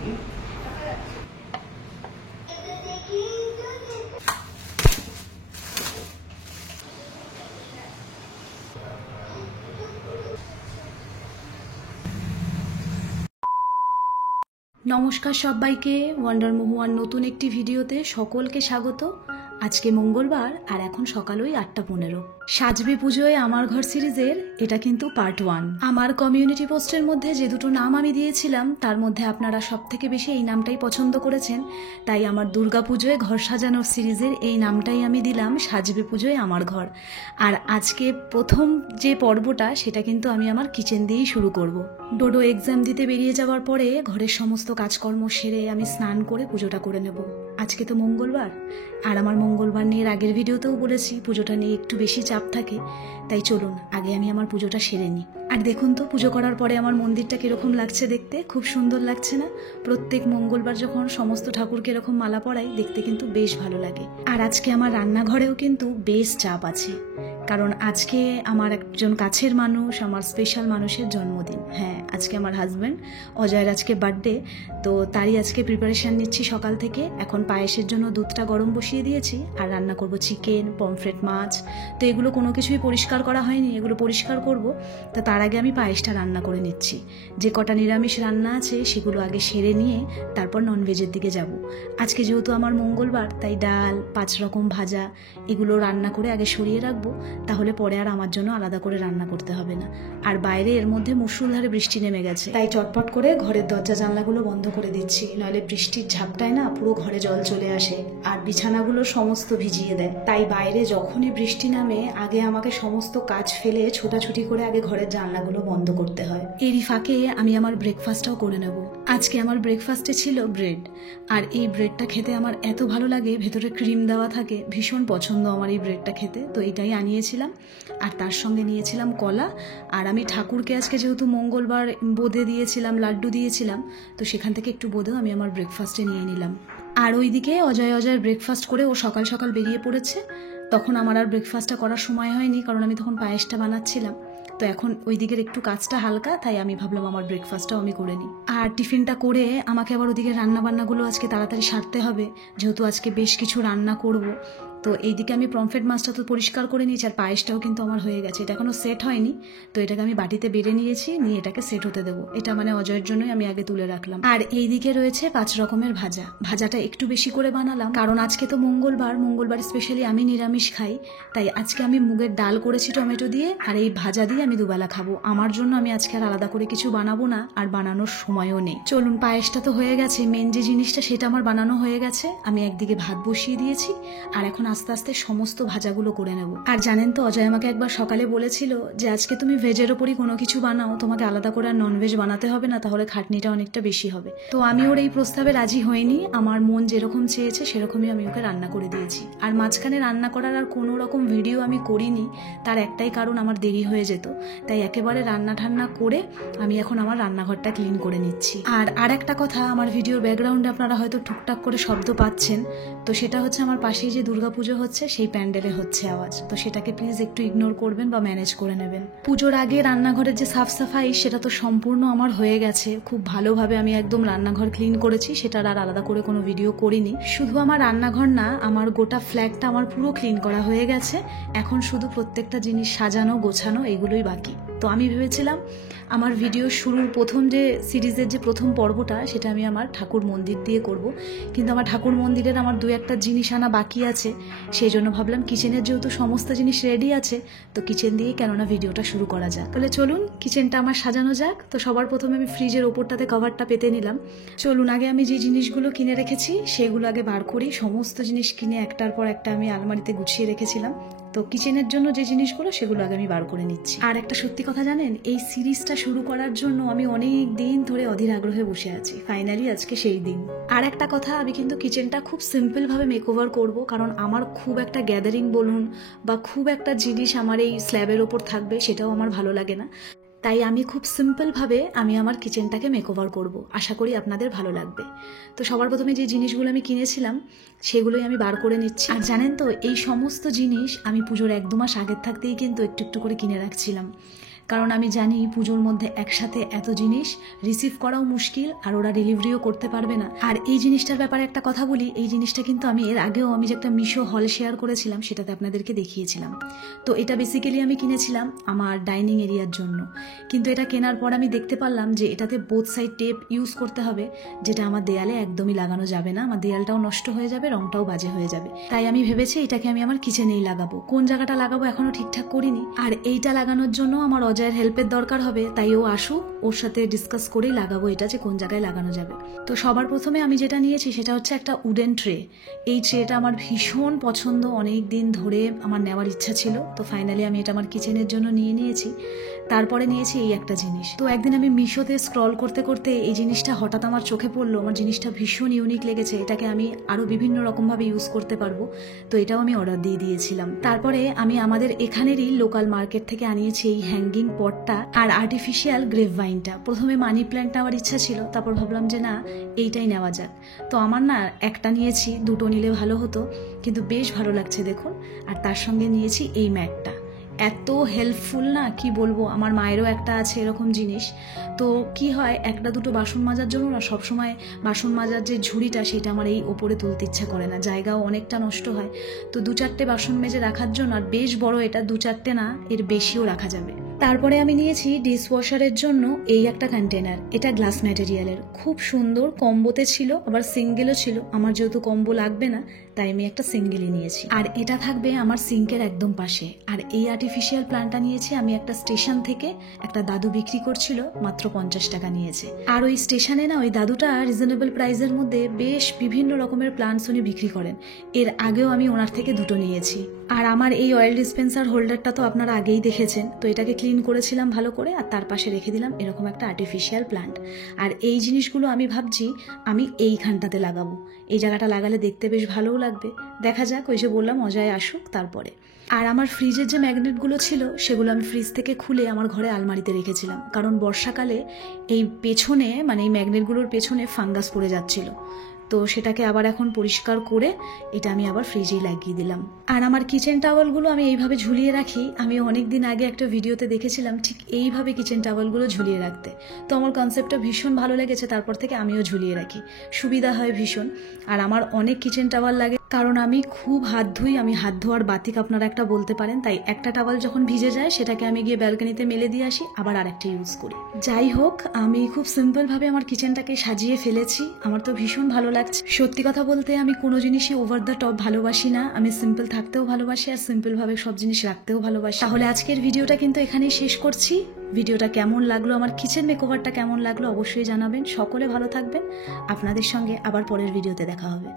নমস্কার সবাইকে, ওয়ান্ডার মহুয়ার নতুন একটি ভিডিওতে সকলকে স্বাগত। আজকে মঙ্গলবার আর এখন সকাল ওই 8:15। সাজবে পুজোয় আমার ঘর সিরিজের এটা কিন্তু পার্ট 1। আমার কমিউনিটি পোস্টের মধ্যে যে দুটো নাম আমি দিয়েছিলাম তার মধ্যে আপনারা সব থেকে বেশি এই নামটাই পছন্দ করেছেন, তাই আমার দুর্গা পুজোয় ঘর সাজানোর সিরিজের এই নামটাই আমি দিলাম, সাজবে পুজোয় আমার ঘর। আর আজকে প্রথম যে পর্বটা সেটা কিন্তু আমি আমার কিচেন দিয়েই শুরু করব। ডোডো এক্সাম দিতে বেরিয়ে যাওয়ার পরে ঘরের সমস্ত কাজকর্ম সেরে আমি স্নান করে পুজোটা করে নেব। আজকে তো মঙ্গলবার, আর আমার মঙ্গলবার নিয়ে আগের ভিডিওতেও বলেছি পুজোটা নিয়ে একটু বেশি চাপ থাকে, তাই চলুন আগে আমি আমার পুজোটা সেরে নিই। আর দেখুন তো পুজো করার পরে আমার মন্দিরটা কিরকম লাগছে দেখতে, খুব সুন্দর লাগছে না? প্রত্যেক মঙ্গলবার যখন সমস্ত ঠাকুরকে এরকম মালা পরাই দেখতে কিন্তু বেশ ভালো লাগে। আর আজকে আমার রান্নাঘরেও কিন্তু বেশ চাপ আছে, কারণ আজকে আমার একজন কাছের মানুষ, আমার স্পেশাল মানুষের জন্মদিন। হ্যাঁ, আজকে আমার হাজব্যান্ড অজয়ের আজকে বার্থডে, তো তারই আজকে প্রিপারেশান নিচ্ছি সকাল থেকে। এখন পায়েসের জন্য দুধটা গরম বসিয়ে দিয়েছি, আর রান্না করব চিকেন, পমফ্রেট মাছ। তো এগুলো কোনো কিছুই পরিষ্কার করা হয়নি, এগুলো পরিষ্কার করব। তো তার আগে আমি পায়েসটা রান্না করে নিচ্ছি। যে কটা নিরামিষ রান্না আছে সেগুলো আগে সেরে নিয়ে তারপর ননভেজের দিকে যাব। আজকে যেহেতু আমার মঙ্গলবার, তাই ডাল, 5 রকম ভাজা এগুলো রান্না করে আগে সরিয়ে রাখবো, তাহলে পরে আর আমার জন্য আলাদা করে রান্না করতে হবে না। আর বাইরে এর মধ্যে মুষলধারে বৃষ্টি নেমে গেছে, তাই চটপট করে ঘরের দরজা জানলাগুলো বন্ধ করে দিচ্ছি, নইলে বৃষ্টির ঝাপটায় না পুরো ঘরে জল চলে আসে আর বিছানাগুলো সমস্ত ভিজিয়ে দেয়। তাই বাইরে যখনই বৃষ্টি নামে আগে আমাকে সমস্ত কাজ ফেলে ছোটাছুটি করে আগে ঘরের জানলাগুলো বন্ধ করতে হয়। এরই ফাঁকে আমি আমার ব্রেকফাস্টটাও করে নেব। আজকে আমার ব্রেকফাস্টে ছিল ব্রেড, আর এই ব্রেডটা খেতে আমার এত ভালো লাগে, ভেতরে ক্রিম দেওয়া থাকে, ভীষণ পছন্দ আমার এই ব্রেডটা খেতে, তো এটাই আনিয়েছিলাম। আর তার সঙ্গে নিয়েছিলাম কলা। আর আমি ঠাকুরকে আজকে যেহেতু মঙ্গলবার বোঁদে দিয়েছিলাম, লাড্ডু দিয়েছিলাম, তো সেখান থেকে একটু বোঁদেও আমি আমার ব্রেকফাস্টে নিয়ে নিলাম। আর ওইদিকে অজয়ের ব্রেকফাস্ট করে ও সকাল সকাল বেরিয়ে পড়েছে। তখন আমার আর ব্রেকফাস্টটা করার সময় হয়নি, কারণ আমি তখন পায়েসটা বানাচ্ছিলাম। তো এখন ওই দিকের একটু কাজটা হালকা, তাই আমি ভাবলাম আমার ব্রেকফাস্টটাও আমি করে নিই। আর টিফিনটা করে আমাকে আবার ওদিকে রান্নাবান্নাগুলো আজকে তাড়াতাড়ি সারতে হবে, যেহেতু আজকে বেশ কিছু রান্না করব। তো এইদিকে আমি পমফ্রেট মাছটা তো পরিষ্কার করে নিয়েছি, আর পায়েসটাও কিন্তু আমার হয়ে গেছে। এটা এখনও সেট হয়নি, তো এটাকে আমি বাটিতে বেড়ে নিয়েছি, নিয়ে এটাকে সেট হতে দেবো। এটা মানে অজয়ের জন্যই আমি আগে তুলে রাখলাম। আর এইদিকে রয়েছে 5 রকমের ভাজা। ভাজাটা একটু বেশি করে বানালাম, কারণ আজকে তো মঙ্গলবার স্পেশালি আমি নিরামিষ খাই, তাই আজকে আমি মুগের ডাল করেছি টমেটো দিয়ে, আর এই ভাজা দিয়ে আমি দুবেলা খাবো। আমার জন্য আমি আজকে আর আলাদা করে কিছু বানাবো না, আর বানানোর সময়ও নেই। চলুন, পায়েসটা তো হয়ে গেছে, মেন যে জিনিসটা সেটা আমার বানানো হয়ে গেছে। আমি একদিকে ভাত বসিয়ে দিয়েছি, আর এখন আস্তে আস্তে সমস্ত ভাজাগুলো করে নেব। আর জানেন তো, অজয় আমাকে একবার সকালে বলেছিল যে আজকে তুমি ভেজের ওপরই কোনো কিছু বানাও, তোমাকে আলাদা করে আর ননভেজ বানাতে হবে না, তাহলে খাটনিটা অনেকটা বেশি হবে। তো আমি ওর এই প্রস্তাবে রাজি হইনি, আমার মন যেরকম চেয়েছে সেরকমই আমি ওকে রান্না করে দিয়েছি। আর মাঝখানে রান্না করার আর কোনো রকম ভিডিও আমি করিনি, তার একটাই কারণ, আমার দেরি হয়ে যেত। তাই একেবারে রান্না ঠান্না করে আমি এখন আমার রান্নাঘরটা ক্লিন করে নিচ্ছি। আর একটা কথা, আমার ভিডিওর ব্যাকগ্রাউন্ডে আপনারা হয়তো টুকটাক করে শব্দ পাচ্ছেন, তো সেটা হচ্ছে আমার পাশেই যে দুর্গাপুজো হচ্ছে সেই প্যান্ডেলে হচ্ছে আওয়াজ, তো সেটাকে প্লিজ একটু ইগনোর করবেন বা ম্যানেজ করে নেবেন। পুজোর আগে রান্নাঘরের যে সাফ সাফাই সেটা তো সম্পূর্ণ আমার হয়ে গেছে, খুব ভালোভাবে আমি একদম রান্নাঘর ক্লিন করেছি, সেটার আর আলাদা করে কোনো ভিডিও করিনি। শুধু আমার রান্নাঘর না, আমার গোটা ফ্ল্যাটটা আমার পুরো ক্লিন করা হয়ে গেছে। এখন শুধু প্রত্যেকটা জিনিস সাজানো গোছানো এগুলোই বাকি। তো আমি ভেবেছিলাম আমার ভিডিও শুরুর প্রথম যে সিরিজের যে প্রথম পর্বটা সেটা আমি আমার ঠাকুর মন্দির দিয়ে করব, কিন্তু আমার ঠাকুর মন্দিরের আমার 2-1টা জিনিস আনা বাকি আছে। সেই জন্য ভাবলাম কিচেনের যেহেতু সমস্ত জিনিস রেডি আছে, তো কিচেন দিয়ে কেননা ভিডিওটা শুরু করা যাক। তাহলে চলুন কিচেনটা আমার সাজানো যাক। তো সবার প্রথমে আমি ফ্রিজের ওপরটাতে কভারটা পেতে নিলাম। চলুন আগে আমি যে জিনিসগুলো কিনে রেখেছি সেগুলো আগে বার করি। সমস্ত জিনিস কিনে একটার পর একটা আমি আলমারিতে গুছিয়ে রেখেছিলাম, তো কিচেনের জন্য যে জিনিসগুলো সেগুলো আগে আমি বার করে নিচ্ছি। আর একটা সত্যি কথা জানেন, এই সিরিজটা শুরু করার জন্য আমি অনেক দিন ধরে অধীর আগ্রহে বসে আছি, ফাইনালি আজকে সেই দিন। আর একটা কথা, আমি কিন্তু কিচেনটা খুব সিম্পল ভাবে মেকওভার করব, কারণ আমার খুব একটা গ্যাদারিং বলুন বা খুব একটা জিনিস আমার এই স্ল্যাবের ওপর থাকবে সেটাও আমার ভালো লাগে না। তাই আমি খুব সিম্পলভাবে আমি আমার কিচেনটাকে মেকওভার করব, আশা করি আপনাদের ভালো লাগবে। তো সবার প্রথমে যে জিনিসগুলো আমি কিনেছিলাম সেগুলোই আমি বার করে নিচ্ছি। আর জানেন তো, এই সমস্ত জিনিস আমি পুজোর 1-2 মাস আগের থাকতেই কিন্তু একটু একটু করে কিনে রাখছিলাম। কারণ আমি জানি পুজোর মধ্যে একসাথে এত জিনিস রিসিভ করাও মুশকিল, আর ওরা ডেলিভারিও করতে পারবে না। আর এই জিনিসটার ব্যাপারে একটা কথা বলি, এই জিনিসটা কিন্তু আমি এর আগেও আমি যে একটা মিশো হল শেয়ার করেছিলাম সেটাতে আপনাদেরকে দেখিয়েছিলাম। তো এটা বেসিক্যালি আমি কিনেছিলাম আমার ডাইনিং এরিয়ার জন্য, কিন্তু এটা কেনার পর আমি দেখতে পারলাম যে এটাতে বোথ সাইড টেপ ইউজ করতে হবে, যেটা আমার দেয়ালে একদমই লাগানো যাবে না, আমার দেয়ালটাও নষ্ট হয়ে যাবে, রংটাও বাজে হয়ে যাবে। তাই আমি ভেবেছি এটাকে আমি আমার কিচেনেই লাগাবো। কোন জায়গাটা লাগাবো এখনো ঠিকঠাক করিনি, আর এইটা লাগানোর জন্য আমার অজয়ের হেল্পের দরকার হবে, তাই ও আসুক, ওর সাথে ডিসকাস করেই লাগাবো এটা যে কোন জায়গায় লাগানো যাবে। তো সবার প্রথমে আমি যেটা নিয়েছি সেটা হচ্ছে একটা উডেন ট্রে। এই ট্রেটা আমার ভীষণ পছন্দ, অনেক দিন ধরে আমার নেওয়ার ইচ্ছা ছিল, তো ফাইনালি আমি এটা আমার কিচেনের জন্য নিয়েছি। তারপরে নিয়েছি এই একটা জিনিস। তো একদিন আমি মিশোতে স্ক্রল করতে করতে এই জিনিসটা হঠাৎ আমার চোখে পড়লো, আমার জিনিসটা ভীষণ ইউনিক লেগেছে, এটাকে আমি আরও বিভিন্ন রকমভাবে ইউজ করতে পারবো, তো এটাও আমি অর্ডার দিয়ে দিয়েছিলাম। তারপরে আমি আমাদের এখানেরই লোকাল মার্কেট থেকে আনিয়েছি এই হ্যাঙ্গিং পটটা আর আর্টিফিশিয়াল গ্রেপ ভাইনটা। প্রথমে মানি প্ল্যান্ট নেওয়ার ইচ্ছা ছিল, তারপর ভাবলাম যে না, এইটাই নেওয়া যাক। তো আমার না একটা নিয়েছি, দুটো নিলে ভালো হতো, কিন্তু বেশ ভালো লাগছে দেখুন। আর তার সঙ্গে নিয়েছি এই ম্যাটটা, এত হেল্পফুল না কি বলবো। আমার মায়েরও একটা আছে এরকম জিনিস। তো কি হয়, একটা দুটো বাসন মাজার জন্য না সবসময় বাসন মাজার যে ঝুড়িটা সেটা আমার এই ওপরে তুলতে ইচ্ছা করে না, জায়গাও অনেকটা নষ্ট হয়। তো 2-4টে বাসন মেজে রাখার জন্য, আর বেশ বড় এটা, 2-4টে না এর বেশিও রাখা যাবে। তারপরে আমি নিয়েছি ডিশওয়াশারের জন্য এই একটা কন্টেনার, এটা গ্লাস ম্যাটেরিয়ালের, খুব সুন্দর, কম্বোতে ছিল, আবার সিঙ্গেলও ছিল। আমার যেহেতু কম্বো লাগবে না তাই আমি একটা সিঙ্গেলই নিয়েছি, আর এটা থাকবে আমার সিঙ্কের একদম পাশে। আর এই আর্টিফিশিয়াল প্ল্যান্টটা নিয়েছি আমি একটা স্টেশন থেকে, একটা দাদু বিক্রি করছিল, মাত্র 50 টাকা নিয়েছে। আর ওই স্টেশনে না ওই দাদুটা রিজনেবল প্রাইসের মধ্যে বেশ বিভিন্ন রকমের প্ল্যান্টস উনি বিক্রি করেন। এর আগেও আমি ওনার থেকে দুটো নিয়েছি। আর আমার এই অয়েল ডিসপেন্সার হোল্ডারটা তো আপনারা আগেই দেখেছেন, তো এটাকে ক্লিন করেছিলাম ভালো করে, আর তার পাশে রেখে দিলাম এরকম একটা আর্টিফিশিয়াল প্ল্যান্ট। আর এই জিনিসগুলো আমি ভাবছি আমি এইখানটাতে লাগাবো, এই জায়গাটা লাগালে দেখতে বেশ ভালোও লাগবে। দেখা যাক, ওই যে বললাম অজয় আসুক তারপরে। আর আমার ফ্রিজের যে ম্যাগনেটগুলো ছিল সেগুলো আমি ফ্রিজ থেকে খুলে আমার ঘরে আলমারিতে রেখেছিলাম, কারণ বর্ষাকালে এই পেছনে, মানে এই ম্যাগনেটগুলোর পেছনে ফাঙ্গাস পড়ে যাচ্ছিল। তো সেটাকে আবার এখন পরিষ্কার করে এটা আমি আবার ফ্রিজেই লাগিয়ে দিলাম। আর আমার কিচেন টাওয়ালগুলো আমি এইভাবে ঝুলিয়ে রাখি। আমি অনেক দিন আগে একটা ভিডিওতে দেখেছিলাম ঠিক এইভাবে কিচেন টাওয়ালগুলো ঝুলিয়ে রাখতে, তো আমার কনসেপ্টটা ভীষণ ভালো লেগেছে, তারপর থেকে আমিও ঝুলিয়ে রাখি, সুবিধা হয় ভীষণ। আর আমার অনেক কিচেন টাওয়াল লাগে, কারণ আমি খুব হাত ধুই, আমি হাত ধোয়ার বাতিক আপনারা একটা বলতে পারেন। তাই একটা টাওয়াল যখন ভিজে যায় সেটাকে আমি গিয়ে ব্যালকনিতে মেলে দিয়ে আসি, আবার আরেকটা ইউজ করি। যাই হোক, আমি খুব সিম্পলভাবে আমার কিচেনটাকে সাজিয়ে ফেলেছি, আমার তো ভীষণ ভালো লাগছে। সত্যি কথা বলতে আমি কোনো জিনিসই ওভার দ্য টপ ভালোবাসি না, আমি সিম্পল থাকতেও ভালোবাসি আর সিম্পলভাবে সব জিনিস রাখতেও ভালোবাসি। তাহলে আজকের ভিডিওটা কিন্তু এখানেই শেষ করছি। ভিডিওটা কেমন লাগলো, আমার কিচেন মেকওভারটা কেমন লাগলো অবশ্যই জানাবেন। সকলে ভালো থাকবেন, আপনাদের সঙ্গে আবার পরের ভিডিওতে দেখা হবে।